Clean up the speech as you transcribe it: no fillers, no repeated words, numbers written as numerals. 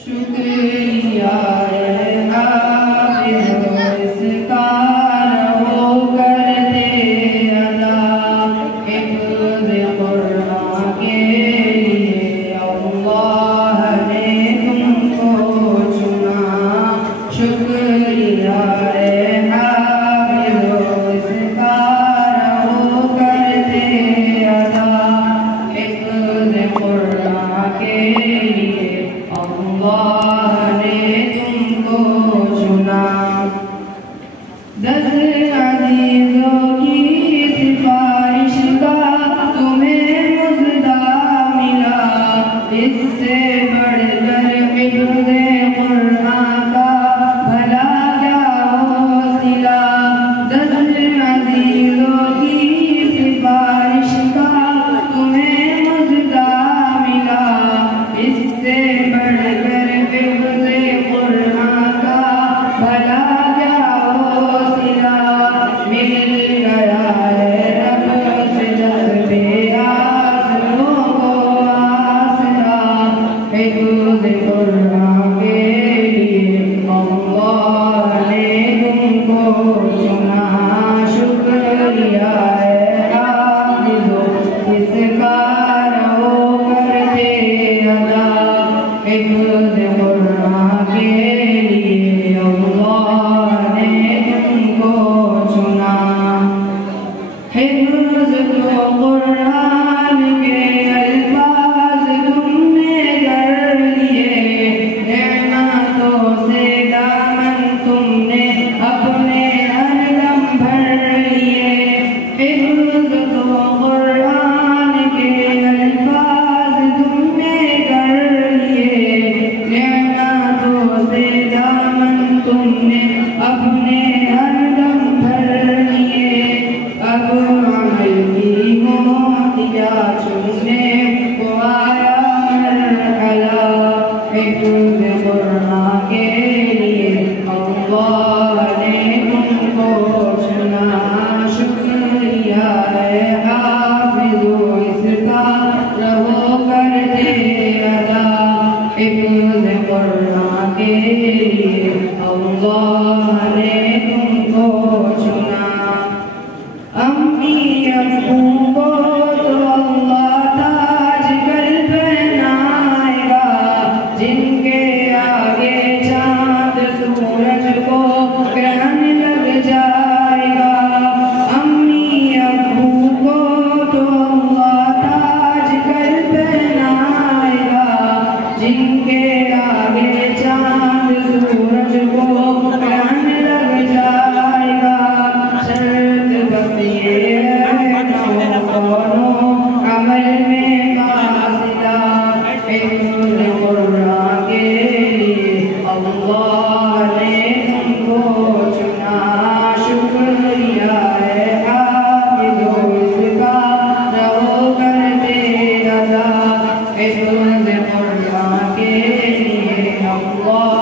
शुक्रिया इसका रहो करते अदा हिफ्ज़ कुरान के लिए अल्लाह ने तुमको चुना। शुक्रिया इसका रहो करते अदा हिफ्ज़ कुरान के लिए अल्लाह ने तुमको चुना। 10 अज़ीज़ों की सिफारिश का तुम्हें मुज़दा मिला, इससे बढ़कर हिफ्ज़ कुरान का भला क्या हो सिला। 10 अज़ीज़ों की सिफारिश का तुम्हें मुज़दा मिला, इससे बढ़कर हिफ्ज़ कुरान का भला क्या हो सिला। मिल गया है रब से जज़्बे आसरों को आसरा, हिफ्ज़ कुरान के लिए अल्लाह ने तुमको चुना। शुक्रिया हाफ़िज़ो इसका रहो करते अदा हिफ्ज़ कुरान के लिए अल्लाह ने तुमको चुना। हिफ्ज़ कुरान के अल्फाज़ तुमने कर लिए, नेमतों से दामन तुमने अपने हरदम भर लिए। हिफ्ज़ कुरान के अल्फाज़ तुमने कर लिए, नेमतों से दामन तुमने अपने हरदम भर लिए। अब अमल की मोतिया चुनने को आया मरहला, हिफ्ज़ कुरान के लिए अल्लाह ने तुमको चुना। शुक्रिया हाफ़िज़ो इसका रहो करते अदा हिफ्ज़ कुरान के लिए अल्लाह ने तुमको चुना। अम्मी अब्बू को तो अल्लाह ताज कल पहनाएगा, जिनके आगे चाँद सूरज को ग्रहण लग जाएगा। अम्मी अब्बू को तो अल्लाह ताज कल पहनाएगा, जिनके आगे चाँद सूरज को ग्रहण लग जाएगा। शर्त बस ये है दोनों अमल में फासिला, हिफ्ज़ कुरान के लिए अल्लाह ने तुमको चुना। शुक्रिया हाफ़िज़ो इसका रहो करते अदा हिफ्ज़ कुरान के लिए अल्लाह